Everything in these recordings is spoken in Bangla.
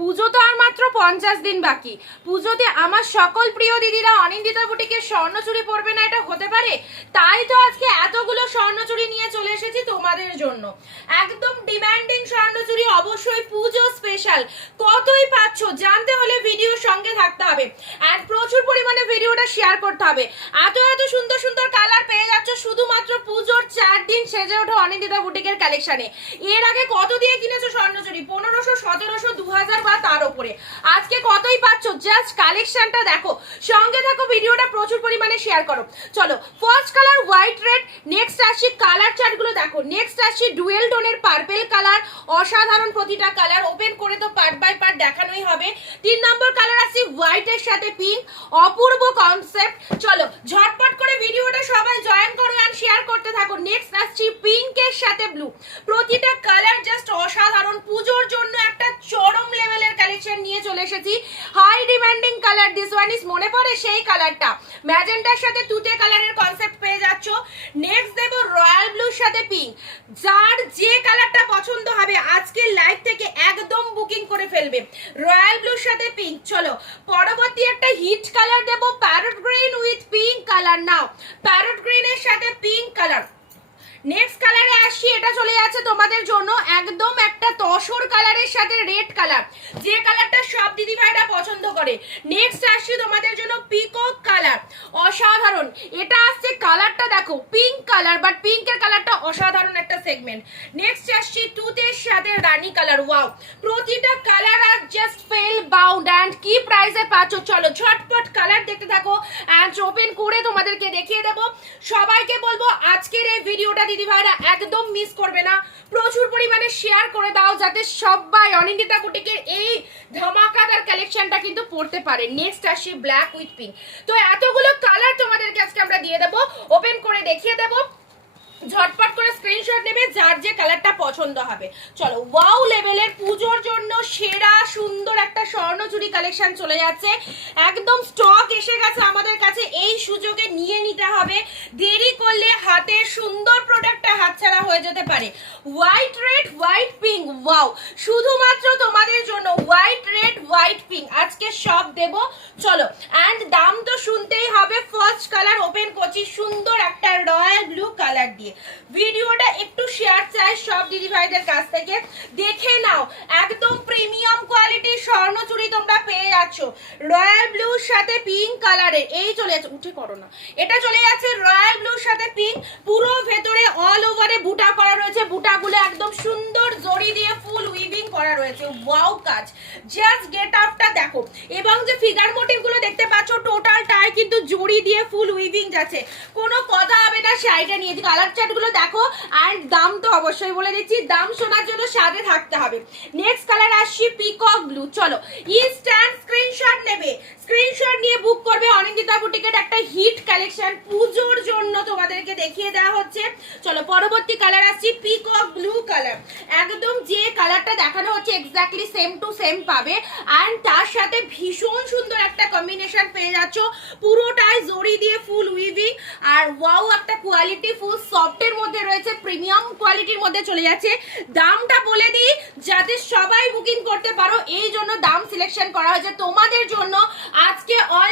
পুজো তো আর মাত্র পঞ্চাশ দিন বাকি। পুজোতে আমার সকল প্রিয় দিদিরা অনিন্দিতা বুটিকে স্বর্ণচুরি পরবে না, এটা হতে পারে? তাই তো আজকে এতগুলো স্বর্ণচুরি নিয়ে চলে এসেছি তোমাদের জন্য। একদম ডিমান্ডিং স্বর্ণচুরি অবশ্যই পুজো স্পেশাল কতই পাচ্ছ জানতে থাকতে হবে। আর প্রচুর পরিমাণে ভিডিওটা শেয়ার করতে হবে। এত এত সুন্দর সুন্দর কালার পেয়ে যাচ্ছ শুধুমাত্র পুজোর চার দিন সেজে ওঠো অনিন্দিতা বুটিকের কালেকশনে এর আগে কত দিয়ে কিনেছো স্বর্ণচুরি? পনেরোশো, সতেরোশো দু হাজার বা তার উপরে। আজকে কতই পাচ্ছ? জাস্ট কালেকশনটা দেখো। সঙ্গে থাকো, ভিডিওটা প্রচুর পরিমাণে শেয়ার করো। চলো first colour white red next আসছি কালার চার্টগুলো দেখো। নেক্সট আসছি ডুয়েল টোনের পার্পেল কালার অসাধারণ প্রতিটা কালার ওপেন করে তো পার্ট বাই পার্ট দেখানোই হবে। তিন নম্বর কালার আসছি হোয়াইটের সাথে পিঙ্ক, অপূর্ব কনসেপ্ট চলো, ঝটপট করে ভিডিওটা সবাই জয়েন করো আর শেয়ার করতে থাকো। নেক্সট আসছি পিঙ্কের সাথে ব্লু প্রতিটা কালার জাস্ট অসাধারণ। পুজোর জন্য একটা চরম লেভেলের কালেকশন নিয়ে চলে এসেছি। High demanding colour this one is মনে পড়ে সেই কালারটা ম্যাজেন্টার সাথে তুতে কালারের কনসেপ্ট পেয়ে যাচ্ছ। নেক্সট দেবো রয়্যাল ব্লুর সাথে পিঙ্ক যার যে কালারটা পছন্দ হবে, আজকের লাইভ থেকে একদম বুকিং করে ফেলবে। রয়্যাল ব্লুর সাথে পিঙ্ক চলো, পরবর্তী একটা হিট কালার দেবো parrot green with pink colour now parrot গ্রিনের সাথে পিঙ্ক কালার নেক্সট কালারে আসছি এটা চলে যাচ্ছে তোমাদের জন্য একদম একটা তসর কালারের সাথে রেড কালার যে কালারটা সব দিদি ভাইরা পছন্দ করে। নেক্সট আসছি তোমাদের জন্য পিকক কালার অসাধারণ। এটা আসছে কালারটা দেখো পিঙ্ক কালার বাট পিঙ্কের কালারটা অসাধারণ একটা সেগমেন্ট নেক্সট আসছি টুথের সাথে রানী কালার ওয়াও প্রতিটা কালার আর জাস্ট ফেল বাউন্ড অ্যান্ড কি প্রাইসে পাচ্ছ? চলো ঝটপট কালার দেখতে থাকো অ্যান্ড ওপেন করে তোমাদেরকে দেখিয়ে দেবো। সবাইকে বলব আজকের এই ভিডিওটা দিদি ভাইরা একদম মিস করবে না। প্রচুর পরিমাণে শেয়ার করে দাও যাতে সবাই অনিন্দিতা কুটিকের এই ধামাকাদার কালেকশনটা কিন্তু পড়তে পারে। নেক্সট আসি ব্ল্যাক উইথ পিঙ্ক তো এতগুলো কালার তোমাদেরকে আজকে আমরা দিয়ে দেবো। ওপেন করে দেখিয়ে দেবো। ঝটপট করে স্ক্রিনশট নেবে যার যে কালারটা পছন্দ হবে। চলো ওয়াও লেভেলের পুজোর জন্য সেরা, সুন্দর একটা স্বর্ণচুরি কালেকশন চলে যাচ্ছে। একদম স্টক এসে গেছে আমাদের কাছে। এই সুযোগে নিয়ে নিতে হবে। দেরি করলে হাতের হয়ে যেতে পারে। White red white pink wow শুধুমাত্র তোমাদের জন্য হোয়াইট রেড হোয়াইট পিঙ্ক আজকে সব দেব। চলো। অ্যান্ড দাম তো শুনতেই হবে। ফার্স্ট কালার ওপেন করছি। সুন্দর একটা রয়্যাল ব্লু কালার দিয়ে। ভিডিওটা একটু শেয়ার চাই সব দিদি ভাইদের কাছ থেকে। দেখে নাও, একদম প্রিমিয়াম কোয়ালিটির স্বর্ণচুরি তোমরা যাচ্ছ। রয়্যাল ব্লুর সাথে পিঙ্ক কালারের, এই চলে যাচ্ছে, উঠে করো না। এটা চলে যাচ্ছে রয়্যাল ব্লুর সাথে পিঙ্ক, পুরো ভেতরে অল ওভারে বুটা করা রয়েছে। বুটাগুলো একদম সুন্দর জড়ি দিয়ে ফুল উইভিং করা রয়েছে। ওয়াও কাজ। জাস্ট গেট আপটা দেখো। এবং যে ফিগার মোটিভগুলো দেখতে পাচ্ছ টোটালটাই কিন্তু জড়ি দিয়ে ফুল উইভিং যাচ্ছে। কোনো কথা হবে না শাড়িটা নিয়ে কালার চার্টগুলো দেখো। আর দাম তো অবশ্যই বলে দিচ্ছি। দাম শোনার জন্য সাথে থাকতে হবে। নেক্সট কালার আসছি পিকক ব্লু চলো ইনস্ট্যান্ট স্ক্রিনশট নেবে। স্ক্রিনশট নিয়ে বুক করবে অনিন্দিতা বুটিকের একটা হিট কালেকশন পুজোর জন্য তোমাদেরকে দেখিয়ে দেওয়া হচ্ছে। চলো, পরবর্তী কালার আসছি পিকক ব্লু কালার একদম যে কালারটা দেখানো হচ্ছে এক্স্যাক্টলি সেম টু সেম পাবে। অ্যান্ড তার সাথে ভীষণ সুন্দর একটা কম্বিনেশন পেয়ে যাচ্ছ। পুরোটাই জড়ি দিয়ে ফুল উইভিং আর ওয়াও একটা কোয়ালিটি ফুল সফটের মধ্যে রয়েছে প্রিমিয়াম কোয়ালিটির মধ্যে চলে যাচ্ছে। দামটা বলে দিই, যাতে সবাই বুকিং করতে পারো, এই জন্য দাম সিলেকশন করা হয়েছে। তোমাদের জন্য আজকে নাইন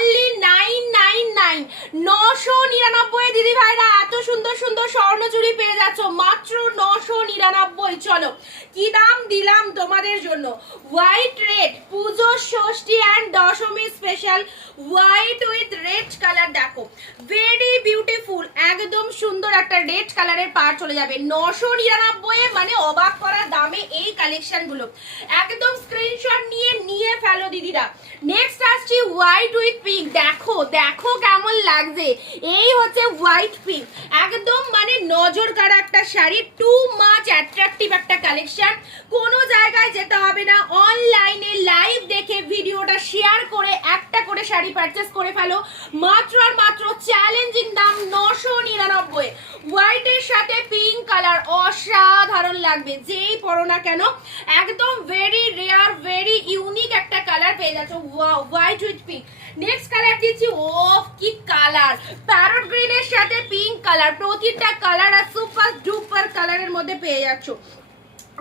নশো নিরানব্বই। দিদি ভাইরা, এত সুন্দর সুন্দর স্বর্ণচুরি পেয়ে যাচ্ছ। মাত্র নশো নিরানব্বই। চলো, কি দাম দিলাম তোমাদের জন্য? White red Puja Shashthi and Dashami special white with red colour দেখো। ভেরি বিউটিফুল একদম সুন্দর একটা রেড কালারের পার চলে যাবে। নশো নিরানব্বই মানে অবাক করা দামে এই কালেকশনগুলো। একদম স্ক্রিনশট নিয়ে নিয়ে ফেলো দিদিরা। নেক্সট আসছি হোয়াইট উইথ পিঙ্ক দেখো দেখো কেমন লাগছে। এই হচ্ছে হোয়াইট পিঙ্ক একদম মানে নজর কাড়া একটা শাড়ি টু মাচ অ্যাট্রাকটিভ একটা কালেকশন কোনো জায়গায় যেতে হবে না অনলাইনে লাইভ দেখে ভিডিওটা শেয়ার করে শাড়ি পারচেস করে ফেলো। মাত্র আর মাত্র চ্যালেঞ্জিং দাম নশো নিরানব্বই। হোয়াইটের সাথে পিঙ্ক কালার অসাধারণ লাগবে। যেই পরো না কেন, একদম ভেরি রেয়ার ভেরি ইউনিক একটা কালার পেয়ে যাচ্ছ। White with pink next colour দিচ্ছি ও কি কালার প্যারট গ্রিনের সাথে পিঙ্ক কালার প্রতিটা কালার আর সুপার ডুপার কালারের মধ্যে পেয়ে যাচ্ছ।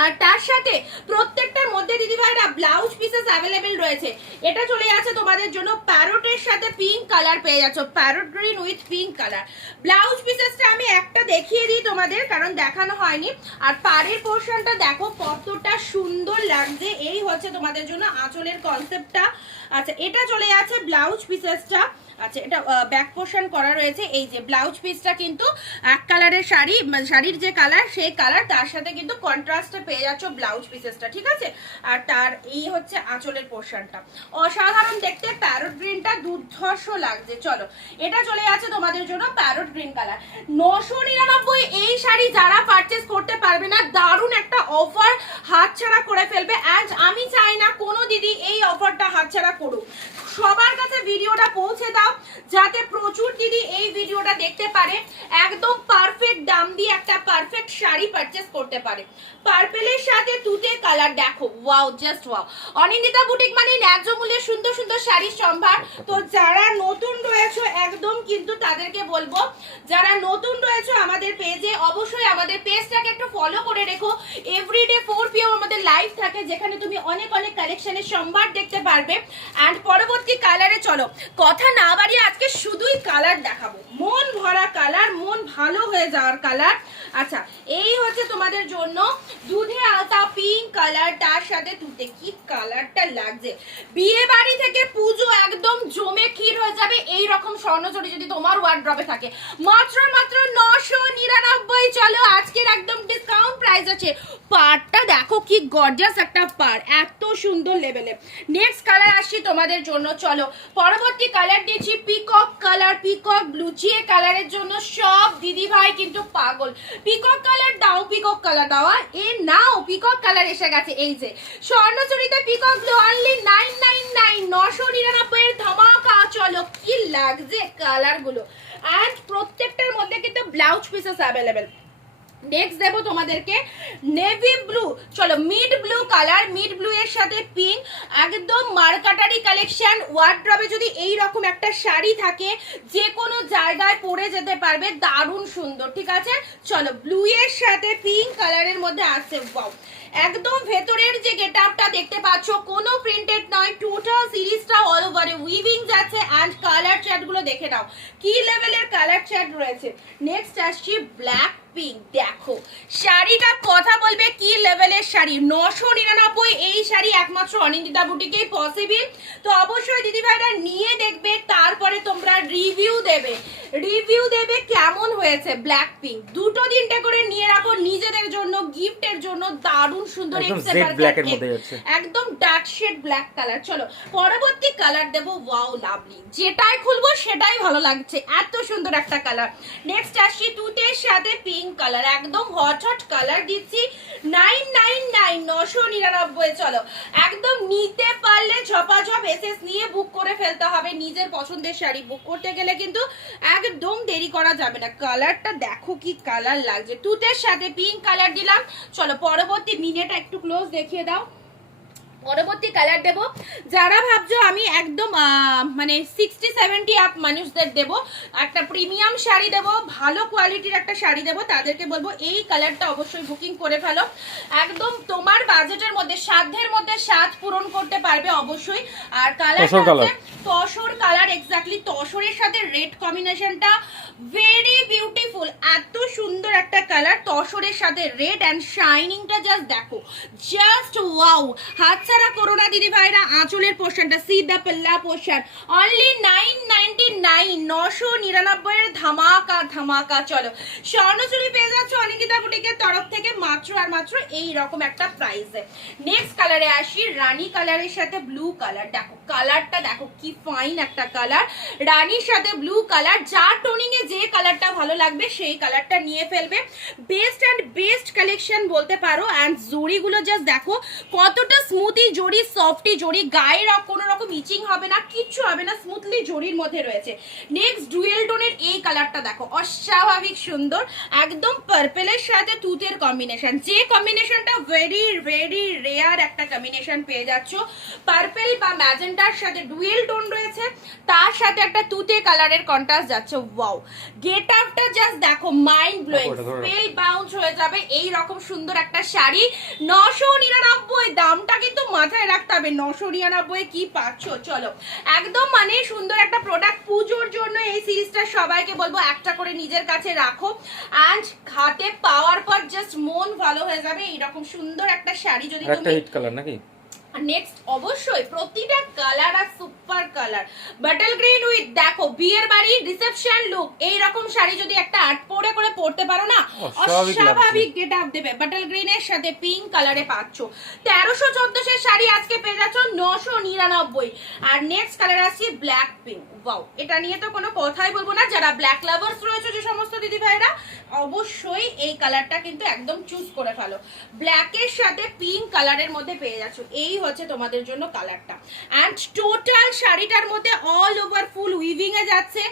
আর তার সাথে প্রত্যেকটার মধ্যে দিদিভাইরা ব্লাউজ পিসেস অ্যাভেলেবেল রয়েছে। এটা চলে যাচ্ছে তোমাদের জন্য প্যারোটের সাথে পিঙ্ক কালার পেয়ে যাচ্ছ। Parrot green with pink colour blouse পিসেসটা আমি একটা দেখিয়ে দিই তোমাদের, কারণ দেখানো হয়নি। আর পাড়ের পোর্শনটা দেখো কতটা সুন্দর লাগছে। এই হচ্ছে তোমাদের জন্য আঁচলের কনসেপ্টটা আচ্ছা এটা চলে যাচ্ছে ব্লাউজ পিসেসটা আচ্ছা এটা ব্যাক পোর্শন করা রয়েছে। এই যে ব্লাউজ পিসটা কিন্তু এক কালারের শাড়ি মানে শাড়ির যে কালার সেই কালার তার সাথে কিন্তু কন্ট্রাস্টে পেয়ে যাচ্ছ ব্লাউজ পিসেসটা, ঠিক আছে? আর তার এই হচ্ছে আঁচলের পোর্শনটা। অসাধারণ দেখতে প্যারট গ্রিনটা দুর্ধর্ষ লাগছে। চলো, এটা চলে যাচ্ছে তোমাদের জন্য প্যারট গ্রিন কালার নশো নিরানব্বই এই শাড়ি যারা পারচেস করতে পারবে না, দারুণ একটা অফার হাতছাড়া করে ফেলবে। অ্যান্ড আমি চাই না কোনো দিদি এই অফারটা হাতছাড়া করুক। সবার কাছে ভিডিওটা পৌঁছে দাও, যাতে প্রচুর দিদি এই ভিডিওটা দেখতে পারে। একদম পারফেক্ট দাম দিয়ে একটা পারফেক্ট শাড়ি পারচেস করতে পারে। পার্পেলের সাথে তুতে কালার দেখো। Wow just wow Anindita boutique মানে ন্যায্য মূল্যে সুন্দর সুন্দর শাড়ির সম্ভার। তো যারা নতুন রয়েছে, একদম কিন্তু তাদেরকে বলব, যারা নতুন রয়েছে আমাদের পেজে অবশ্যই আমাদের পেজটাকে একটু ফলো করে রেখো। এভরিডে ফোর পিএম আমাদের লাইভ থাকে, যেখানে তুমি অনেক অনেক কালেকশনের সম্ভার দেখতে পারবে। অ্যান্ড পরবর্তী কালারে চলো। কথা না বাড়িয়ে আজকে শুধুই কালার দেখাবো। মন ভরা কালার মন ভালো হয়ে যাওয়ার কালার আচ্ছা এই হচ্ছে তোমাদের জন্য দুধে আলতা পিঙ্ক কালারটার সাথে দুধে কি কালারটা লাগছে। বিয়ে বাড়ি থেকে পুজো একদম জমে ক্ষীর হয়ে যাবে এই রকম স্বর্ণচুরি যদি তোমার ওয়ার্ড্রপে থাকে। মাত্র মাত্র নশো নিরানব্বই চলো, আজকের একদম ডিসকাউন্ট প্রাইস আছে। পারটা দেখো কি গর্জাস একটা পার এত সুন্দর লেভেলে নেক্সট কালার আসছি তোমাদের জন্য, চলো। পরবর্তী কালার দিয়েছি পিকক কালার পিকক ব্লু যে কালারের জন্য সব দিদি ভাই কিন্তু পাগল। পিকক কালার দাও পিকক কালার দাও এ নাও পিকক কালার এসে গেছে, এই যে। স্বর্ণচুরিতে peacock blue only nine nine nine নশো নিরানব্বই এর ধামাকা, চলো। কি লাগছে কালারগুলো। অ্যান্ড প্রত্যেকটার মধ্যে কিন্তু ব্লাউজ পিসেস অ্যাভেলেবেল নেক্সট দেবো তোমাদেরকে নেভি ব্লু চলো mid blue colour mid blue এর সাথে পিঙ্ক একদম মার্কাটারি কালেকশন ওয়ার্ড্রবে যদি এই রকম একটা শাড়ি থাকে যে কোনো জায়গায় পরে যেতে পারবে। দারুণ সুন্দর, ঠিক আছে? চলো ব্লু এর সাথে পিঙ্ক কালারের মধ্যে আসছে ওয়াও একদম ভেতরের যে গেট আপটা দেখতে পাচ্ছ, কোনো প্রিন্টেড নয় টোটাল সিরিজটা অল ওভারে উইভিং যাচ্ছে অ্যান্ড কালারগুলো দেখে নাও। কি লেভেলের কালার চ্যাট রয়েছে? নেক্সট আসছি ব্ল্যাক পিঙ্ক দেখো। শাড়িটা কথা বলবে কি লেভেলের শাড়ি? নশো নিরানব্বই এই শাড়ি একমাত্র অনিন্দিতা বুটিকেই পসিবল তো অবশ্যই দিদি ভাইরা নিয়ে দেখবে তারপরে তোমরা রিভিউ দেবে। রিভিউ দেবে কেমন হয়েছে ব্ল্যাক পিঙ্ক দুটো তিনটে করে নিয়ে রাখো নিজেদের জন্য গিফটের জন্য। দারুণ সুন্দর একদম ডার্ক শেড ব্ল্যাক কালার চলো পরবর্তী কালার দেবো ওয়াও লাভলি যেটাই খুলবো সেটাই ভালো লাগছে। এত সুন্দর একটা কালার নেক্সট আসছি তুতের সাথে পিঙ্ক কালার একদম হট হট কালার দিচ্ছি। নাইন নাইন নাইন নশো নিরানব্বই, চলো। একদম নিতে পারলে ঝপাঝপ এসএস নিয়ে বুক করে ফেলতে হবে। নিজের পছন্দের শাড়ি বুক করতে গেলে কিন্তু একদম দেরি করা যাবে না। কালারটা দেখো কি কালার লাগছে। তুতের সাথে পিঙ্ক কালার দিলাম। চলো, পরবর্তী মিনেটা একটু ক্লোজ দেখিয়ে দাও। পরবর্তী কালার দেব। যারা ভাবছ আমি একদম মানে সিক্সটি সেভেন্টি আপ মানুষদের দেব একটা প্রিমিয়াম শাড়ি দেব ভালো কোয়ালিটির একটা শাড়ি দেব তাদেরকে বলব এই কালারটা অবশ্যই বুকিং করে ফেলো। একদম তোমার বাজেটের মধ্যে সাধ্যের মধ্যে সাধ পূরণ করতে পারবে অবশ্যই। আর কালার তসর কালার এক্স্যাক্টলি তসরের সাথে রেড কম্বিনেশনটা ভেরি বিউটিফুল এত সুন্দর একটা কালার তসরের সাথে রেড অ্যান্ড শাইনিংটা জাস্ট দেখো জাস্ট ওয়াও হাতছাড়া করো না দিদি ভাইরা, আঁচলের পোর্শনটা see the পেল্লা portion only nine ninety nine নশো নিরানব্বই এর ধামাকা ধামাকা, চলো। স্বর্ণচুরি পেয়ে যাচ্ছ অনিকিতা বুটিকের তরফ থেকে মাত্র আর মাত্র এই রকম একটা প্রাইসে নেক্সট কালারে আসি, রানী কালারের সাথে ব্লু কালার দেখো কালারটা দেখো, কি ফাইন একটা কালার। রানীর সাথে ব্লু কালার যা টোনিং এ যে কালারটা ভালো লাগবে, সেই কালারটা নিয়ে ফেলবে। বেস্ট অ্যান্ড বেস্ট কালেকশন বলতে পারো অ্যান্ড জড়িগুলো জাস্ট দেখো, কতটা স্মুথি জড়ি সফটি জড়ি গায়ে কোনো রকম ইচিং হবে না, কিচ্ছু হবে না স্মুথলি জড়ির মধ্যে রয়েছে। নেক্সট ডুয়েল টোনের এই কালারটা দেখো, অস্বাভাবিক সুন্দর, একদম পার্পেলের সাথে তুতের কম্বিনেশন যে কম্বিনেশনটা ভেরি ভেরি রেয়ার একটা কম্বিনেশন পেয়ে যাচ্ছ পার্পেল বা ম্যাজেন্টার সাথে ডুয়েল টোন রয়েছে তার সাথে একটা তুতে কালারের কন্ট্রাস্ট যাচ্ছে। ওয়াও গেট আপটা জাস্ট দেখো মাইন্ড ব্লোয়িং। স্পেল বাউন্স হয়ে যাবে এই রকম সুন্দর একটা শাড়ি। নশো নিরানব্বই দামটা কিন্তু মাথায় রাখতে হবে। নশো নিরানব্বই কি পাচ্ছ? চলো। একদম মানে সুন্দর একটা প্রোডাক্ট পুজোর জন্য এই সিরিজটা সবাইকে বলব একটা করে নিজের কাছে রাখো। অ্যান্ড হাতে পাওয়ার পর জাস্ট মন ভালো হয়ে যাবে এইরকম সুন্দর একটা শাড়ি যদি তুমি হিট কালার নাকি? নেক্সট অবশ্যই প্রতিটা colour R super colour. Bottle green with দেখো বিয়ের বাড়ি রিসেপশন লুক এই রকম শাড়ি যদি একটা আট পরে করে পরতে পারো না অস্বাভাবিক গেট আপ দেবে। বাটল গ্রিনের সাথে পিঙ্ক কালারে পাচ্ছ। তেরোশো চোদ্দশো শাড়ি আজকে পেয়ে যাচ্ছ নশো নিরানব্বই। আর নেক্সট কালার আসছে ব্ল্যাক পিঙ্ক ওয়াও এটা নিয়ে তো কোনো কথাই বলব না। যারা ব্ল্যাক লাভার্স রয়েছে যে সমস্ত দিদি ভাইরা অবশ্যই এই কালারটা কিন্তু একদম চুজ করে ফেলো। ব্ল্যাকের সাথে পিঙ্ক কালারের মধ্যে পেয়ে যাচ্ছ। এই হচ্ছে তোমাদের জন্য কালারটা অ্যান্ড টোটাল শাড়িটার মধ্যে অল ওভার ফুল উইভিং এ যাচ্ছে।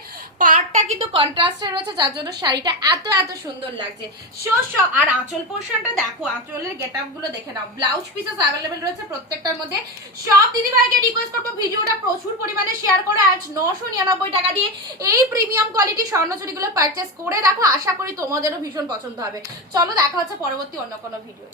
পার্টটা কিন্তু কন্ট্রাস্টে রয়েছে, যার জন্য শাড়িটা এত এত সুন্দর লাগছে। শো আর আঁচল পোর্শনটা দেখো, আঁচলের গেটগুলো দেখে নাও। ব্লাউজ পিসেস অ্যাভেলেবেল রয়েছে প্রত্যেকটার মধ্যে। সব দিদি ভাইকে রিকোয়েস্ট করব, ভিডিওটা প্রচুর পরিমাণে শেয়ার করে, আজ নশো নিরানব্বই টাকা দিয়ে এই প্রিমিয়াম কোয়ালিটি স্বর্ণচুরিগুলো পারচেস করে দেখো। আশা করি তোমাদেরও ভীষণ পছন্দ হবে। চলো, দেখা হচ্ছে পরবর্তী অন্য কোনো ভিডিও